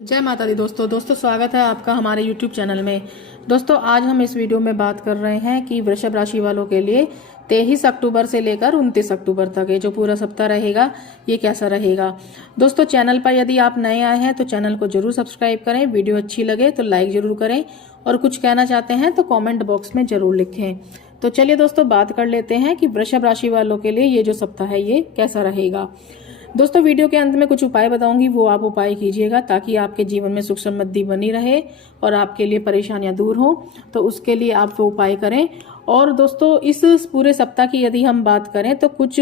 जय माता दी दोस्तों स्वागत है आपका हमारे YouTube चैनल में। दोस्तों आज हम इस वीडियो में बात कर रहे हैं कि वृषभ राशि वालों के लिए 23 अक्टूबर से लेकर 29 अक्टूबर तक ये जो पूरा सप्ताह रहेगा ये कैसा रहेगा। दोस्तों चैनल पर यदि आप नए आए हैं तो चैनल को जरूर सब्सक्राइब करें, वीडियो अच्छी लगे तो लाइक जरूर करें और कुछ कहना चाहते हैं तो कॉमेंट बॉक्स में जरूर लिखें। तो चलिए दोस्तों बात कर लेते हैं कि वृषभ राशि वालों के लिए ये जो सप्ताह है ये कैसा रहेगा। दोस्तों वीडियो के अंत में कुछ उपाय बताऊंगी, वो आप उपाय कीजिएगा ताकि आपके जीवन में सुख समृद्धि बनी रहे और आपके लिए परेशानियां दूर हो। तो उसके लिए आप वो उपाय करें। और दोस्तों इस पूरे सप्ताह की यदि हम बात करें तो कुछ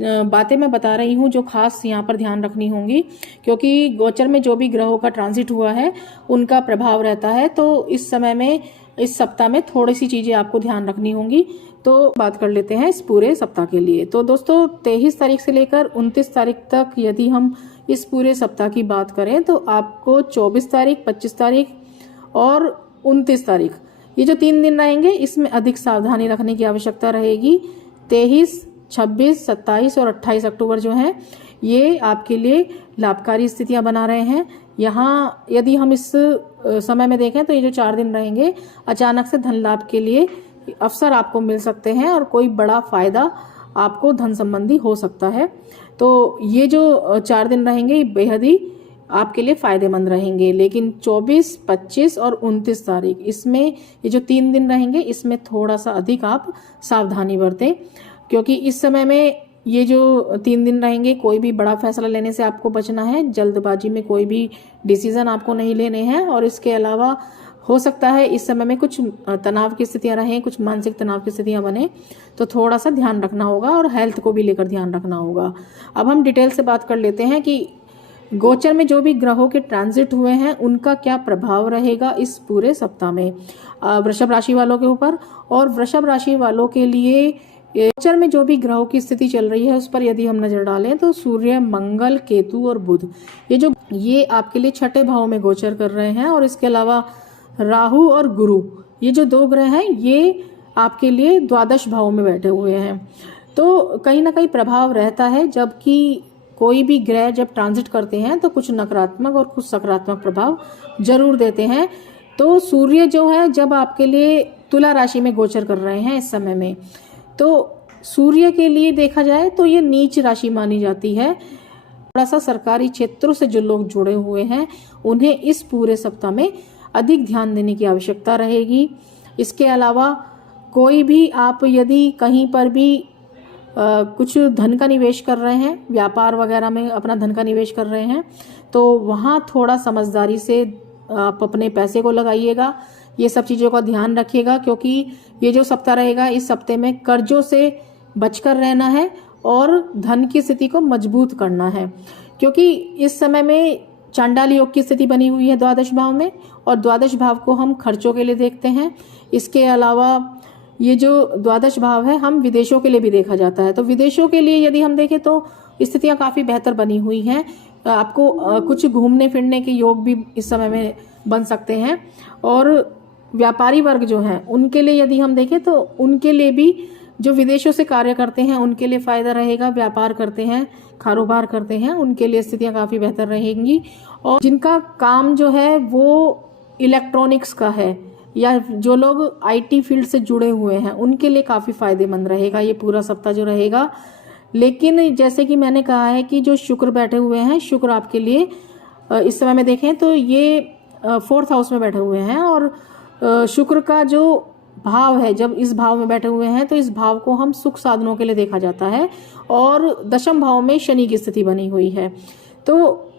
बातें मैं बता रही हूँ जो खास यहाँ पर ध्यान रखनी होंगी, क्योंकि गोचर में जो भी ग्रहों का ट्रांजिट हुआ है उनका प्रभाव रहता है। तो इस समय में इस सप्ताह में थोड़ी सी चीजें आपको ध्यान रखनी होंगी। तो बात कर लेते हैं इस पूरे सप्ताह के लिए। तो दोस्तों 23 तारीख से लेकर 29 तारीख तक यदि हम इस पूरे सप्ताह की बात करें तो आपको 24 तारीख, 25 तारीख और 29 तारीख ये जो 3 दिन रहेंगे इसमें अधिक सावधानी रखने की आवश्यकता रहेगी। 23, 26, 27 और 28 अक्टूबर जो है ये आपके लिए लाभकारी स्थितियां बना रहे हैं। यहाँ यदि हम इस समय में देखें तो ये जो 4 दिन रहेंगे अचानक से धन लाभ के लिए अवसर आपको मिल सकते हैं और कोई बड़ा फायदा आपको धन संबंधी हो सकता है। तो ये जो 4 दिन रहेंगे ये बेहद ही आपके लिए फायदेमंद रहेंगे। लेकिन 24, 25 और 29 तारीख इसमें ये जो 3 दिन रहेंगे इसमें थोड़ा सा अधिक आप सावधानी बरतें, क्योंकि इस समय में ये जो 3 दिन रहेंगे कोई भी बड़ा फैसला लेने से आपको बचना है। जल्दबाजी में कोई भी डिसीजन आपको नहीं लेने हैं। और इसके अलावा हो सकता है इस समय में कुछ तनाव की स्थितियां रहें, कुछ मानसिक तनाव की स्थितियां बने, तो थोड़ा सा ध्यान रखना होगा और हेल्थ को भी लेकर ध्यान रखना होगा। अब हम डिटेल से बात कर लेते हैं कि गोचर में जो भी ग्रहों के ट्रांजिट हुए हैं उनका क्या प्रभाव रहेगा इस पूरे सप्ताह में वृषभ राशि वालों के ऊपर। और वृषभ राशि वालों के लिए गोचर में जो भी ग्रहों की स्थिति चल रही है उस पर यदि हम नजर डालें तो सूर्य, मंगल, केतु और बुध ये आपके लिए छठे भाव में गोचर कर रहे हैं। और इसके अलावा राहु और गुरु ये जो 2 ग्रह हैं ये आपके लिए द्वादश भाव में बैठे हुए हैं। तो कहीं ना कहीं प्रभाव रहता है, जबकि कोई भी ग्रह जब ट्रांजिट करते हैं तो कुछ नकारात्मक और कुछ सकारात्मक प्रभाव जरूर देते हैं। तो सूर्य जो है जब आपके लिए तुला राशि में गोचर कर रहे हैं इस समय में, तो सूर्य के लिए देखा जाए तो ये नीच राशि मानी जाती है। थोड़ा सा सरकारी क्षेत्रों से जो लोग जुड़े हुए हैं उन्हें इस पूरे सप्ताह में अधिक ध्यान देने की आवश्यकता रहेगी। इसके अलावा कोई भी आप यदि कहीं पर भी कुछ धन का निवेश कर रहे हैं, व्यापार वगैरह में अपना धन का निवेश कर रहे हैं, तो वहाँ थोड़ा समझदारी से आप अपने पैसे को लगाइएगा। ये सब चीज़ों का ध्यान रखिएगा, क्योंकि ये जो सप्ताह रहेगा इस सप्ताह में कर्जों से बचकर रहना है और धन की स्थिति को मजबूत करना है, क्योंकि इस समय में चांडाल योग की स्थिति बनी हुई है द्वादश भाव में, और द्वादश भाव को हम खर्चों के लिए देखते हैं। इसके अलावा ये जो द्वादश भाव है हम विदेशों के लिए भी देखा जाता है। तो विदेशों के लिए यदि हम देखें तो स्थितियां काफी बेहतर बनी हुई हैं। आपको कुछ घूमने फिरने के योग भी इस समय में बन सकते हैं। और व्यापारी वर्ग जो हैं उनके लिए यदि हम देखें तो उनके लिए भी जो विदेशों से कार्य करते हैं उनके लिए फायदा रहेगा। व्यापार करते हैं, कारोबार करते हैं, उनके लिए स्थितियां काफी बेहतर रहेंगी। और जिनका काम जो है वो इलेक्ट्रॉनिक्स का है या जो लोग आईटी फील्ड से जुड़े हुए हैं उनके लिए काफी फायदेमंद रहेगा ये पूरा सप्ताह जो रहेगा। लेकिन जैसे कि मैंने कहा है कि जो शुक्र बैठे हुए हैं, शुक्र आपके लिए इस समय में देखें तो ये 4th हाउस में बैठे हुए हैं। और शुक्र का जो भाव है जब इस भाव में बैठे हुए हैं तो इस भाव को हम सुख साधनों के लिए देखा जाता है। और दशम भाव में शनि की स्थिति बनी हुई है। तो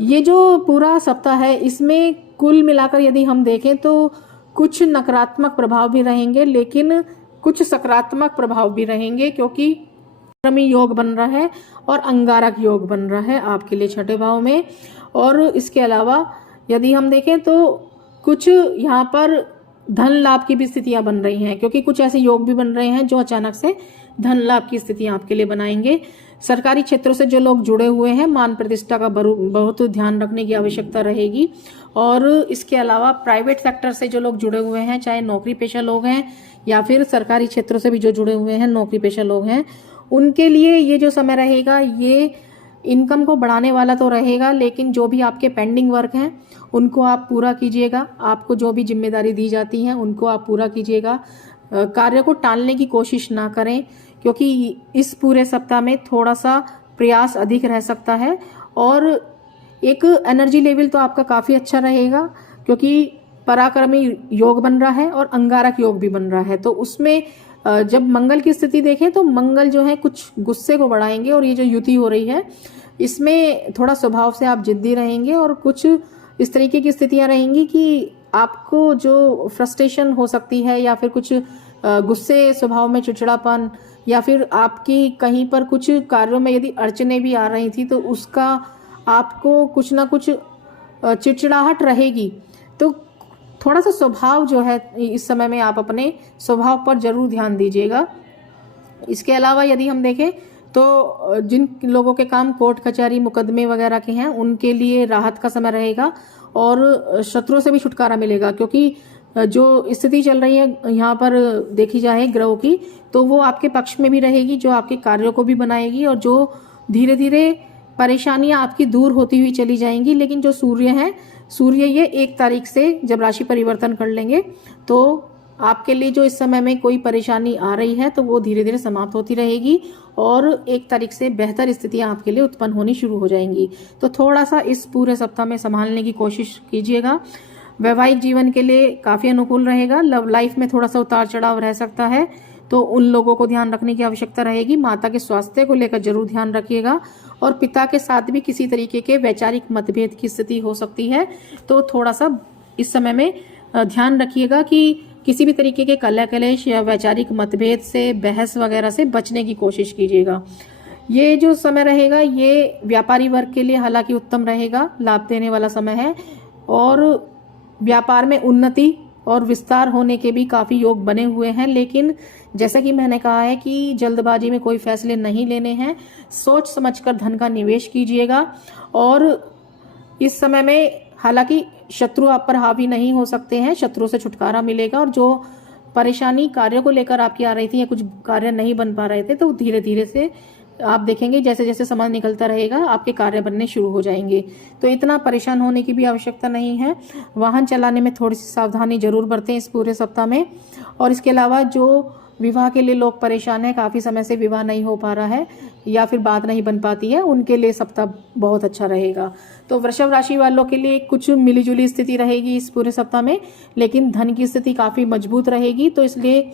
ये जो पूरा सप्ताह है इसमें कुल मिलाकर यदि हम देखें तो कुछ नकारात्मक प्रभाव भी रहेंगे, लेकिन कुछ सकारात्मक प्रभाव भी रहेंगे, क्योंकि क्रमी योग बन रहा है और अंगारक योग बन रहा है आपके लिए छठे भाव में। और इसके अलावा यदि हम देखें तो कुछ यहाँ पर धन लाभ की भी स्थितियां बन रही हैं, क्योंकि कुछ ऐसे योग भी बन रहे हैं जो अचानक से धन लाभ की स्थितियां आपके लिए बनाएंगे। सरकारी क्षेत्रों से जो लोग जुड़े हुए हैं मान प्रतिष्ठा का बहुत ध्यान रखने की आवश्यकता रहेगी। और इसके अलावा प्राइवेट सेक्टर से जो लोग जुड़े हुए हैं, चाहे नौकरी पेशा लोग हैं या फिर सरकारी क्षेत्रों से भी जो जुड़े हुए हैं नौकरी पेशा लोग हैं, उनके लिए ये जो समय रहेगा ये इनकम को बढ़ाने वाला तो रहेगा, लेकिन जो भी आपके पेंडिंग वर्क हैं उनको आप पूरा कीजिएगा। आपको जो भी जिम्मेदारी दी जाती हैं उनको आप पूरा कीजिएगा। कार्य को टालने की कोशिश ना करें, क्योंकि इस पूरे सप्ताह में थोड़ा सा प्रयास अधिक रह सकता है। और एक एनर्जी लेवल तो आपका काफ़ी अच्छा रहेगा, क्योंकि पराक्रमी योग बन रहा है और अंगारक योग भी बन रहा है। तो उसमें जब मंगल की स्थिति देखें तो मंगल जो है कुछ गुस्से को बढ़ाएंगे, और ये जो युति हो रही है इसमें थोड़ा स्वभाव से आप जिद्दी रहेंगे, और कुछ इस तरीके की स्थितियां रहेंगी कि आपको जो फ्रस्ट्रेशन हो सकती है, या फिर कुछ गुस्से स्वभाव में चिड़चिड़ापन, या फिर आपकी कहीं पर कुछ कार्यों में यदि अड़चने भी आ रही थी तो उसका आपको कुछ ना कुछ चिड़चिड़ाहट रहेगी। तो थोड़ा सा स्वभाव जो है इस समय में आप अपने स्वभाव पर जरूर ध्यान दीजिएगा। इसके अलावा यदि हम देखें तो जिन लोगों के काम कोर्ट कचहरी मुकदमे वगैरह के हैं उनके लिए राहत का समय रहेगा, और शत्रुओं से भी छुटकारा मिलेगा, क्योंकि जो स्थिति चल रही है यहाँ पर देखी जाए ग्रहों की, तो वो आपके पक्ष में भी रहेगी, जो आपके कार्यों को भी बनाएगी, और जो धीरे धीरे परेशानियां आपकी दूर होती हुई चली जाएंगी। लेकिन जो सूर्य हैं, सूर्य ये 1 तारीख से जब राशि परिवर्तन कर लेंगे तो आपके लिए जो इस समय में कोई परेशानी आ रही है तो वो धीरे धीरे समाप्त होती रहेगी, और 1 तारीख से बेहतर स्थितियां आपके लिए उत्पन्न होनी शुरू हो जाएंगी। तो थोड़ा सा इस पूरे सप्ताह में संभालने की कोशिश कीजिएगा। वैवाहिक जीवन के लिए काफ़ी अनुकूल रहेगा। लव लाइफ में थोड़ा सा उतार चढ़ाव रह सकता है, तो उन लोगों को ध्यान रखने की आवश्यकता रहेगी। माता के स्वास्थ्य को लेकर जरूर ध्यान रखिएगा, और पिता के साथ भी किसी तरीके के वैचारिक मतभेद की स्थिति हो सकती है, तो थोड़ा सा इस समय में ध्यान रखिएगा कि किसी भी तरीके के कलह कलेश या वैचारिक मतभेद से, बहस वगैरह से बचने की कोशिश कीजिएगा। ये जो समय रहेगा ये व्यापारी वर्ग के लिए हालांकि उत्तम रहेगा, लाभ देने वाला समय है, और व्यापार में उन्नति और विस्तार होने के भी काफ़ी योग बने हुए हैं। लेकिन जैसा कि मैंने कहा है कि जल्दबाजी में कोई फैसले नहीं लेने हैं, सोच समझकर धन का निवेश कीजिएगा। और इस समय में हालांकि शत्रु आप पर हावी नहीं हो सकते हैं, शत्रु से छुटकारा मिलेगा, और जो परेशानी कार्यों को लेकर आपकी आ रही थी या कुछ कार्य नहीं बन पा रहे थे तो धीरे धीरे से आप देखेंगे जैसे जैसे समय निकलता रहेगा आपके कार्य बनने शुरू हो जाएंगे। तो इतना परेशान होने की भी आवश्यकता नहीं है। वाहन चलाने में थोड़ी सी सावधानी जरूर बरतें इस पूरे सप्ताह में। और इसके अलावा जो विवाह के लिए लोग परेशान हैं, काफ़ी समय से विवाह नहीं हो पा रहा है या फिर बात नहीं बन पाती है, उनके लिए सप्ताह बहुत अच्छा रहेगा। तो वृषभ राशि वालों के लिए कुछ मिलीजुली स्थिति रहेगी इस पूरे सप्ताह में, लेकिन धन की स्थिति काफ़ी मजबूत रहेगी। तो इसलिए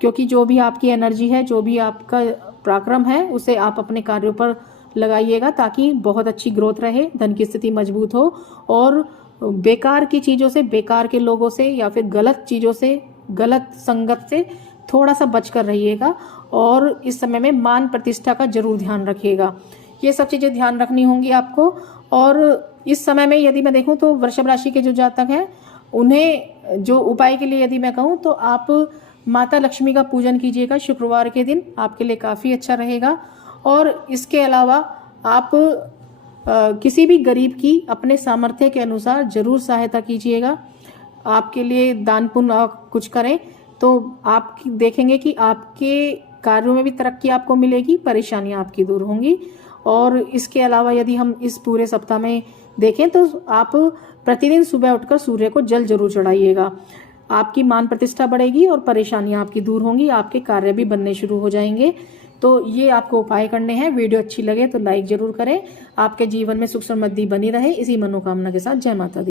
क्योंकि जो भी आपकी एनर्जी है, जो भी आपका पराक्रम है, उसे आप अपने कार्यों पर लगाइएगा ताकि बहुत अच्छी ग्रोथ रहे, धन की स्थिति मजबूत हो, और बेकार की चीज़ों से, बेकार के लोगों से या फिर गलत चीज़ों से, गलत संगत से थोड़ा सा बचकर रहिएगा। और इस समय में मान प्रतिष्ठा का जरूर ध्यान रखिएगा। ये सब चीज़ें ध्यान रखनी होंगी आपको। और इस समय में यदि मैं देखूं तो वृषभ राशि के जो जातक हैं उन्हें जो उपाय के लिए यदि मैं कहूं तो आप माता लक्ष्मी का पूजन कीजिएगा शुक्रवार के दिन, आपके लिए काफ़ी अच्छा रहेगा। और इसके अलावा आप किसी भी गरीब की अपने सामर्थ्य के अनुसार जरूर सहायता कीजिएगा। आपके लिए दान पुण्य कुछ करें तो आप देखेंगे कि आपके कार्यों में भी तरक्की आपको मिलेगी, परेशानियां आपकी दूर होंगी। और इसके अलावा यदि हम इस पूरे सप्ताह में देखें तो आप प्रतिदिन सुबह उठकर सूर्य को जल जरूर चढ़ाइएगा। आपकी मान प्रतिष्ठा बढ़ेगी और परेशानियां आपकी दूर होंगी, आपके कार्य भी बनने शुरू हो जाएंगे। तो ये आपको उपाय करने हैं। वीडियो अच्छी लगे तो लाइक जरूर करें। आपके जीवन में सुख समृद्धि बनी रहे, इसी मनोकामना के साथ जय माता दी।